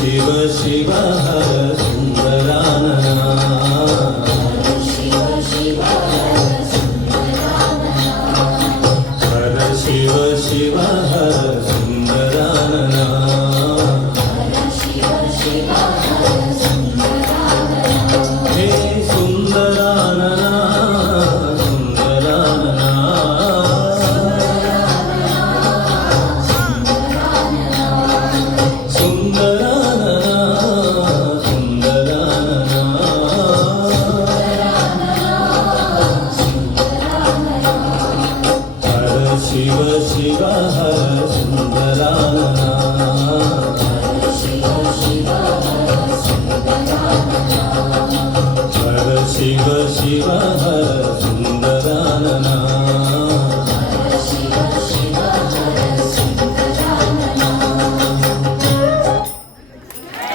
Shiv Shiv हर सुंदरानना Shiv Shiv हर Shiv Shiv हर सुंदरानना Shiv Shiv हे सुंदरानना सुंदरानना सुंदरानना सुंदरानना हर Shiv Shiv हर सुंदरानना Shiv Shiv हर Shiv Shiv हर सुंदरानना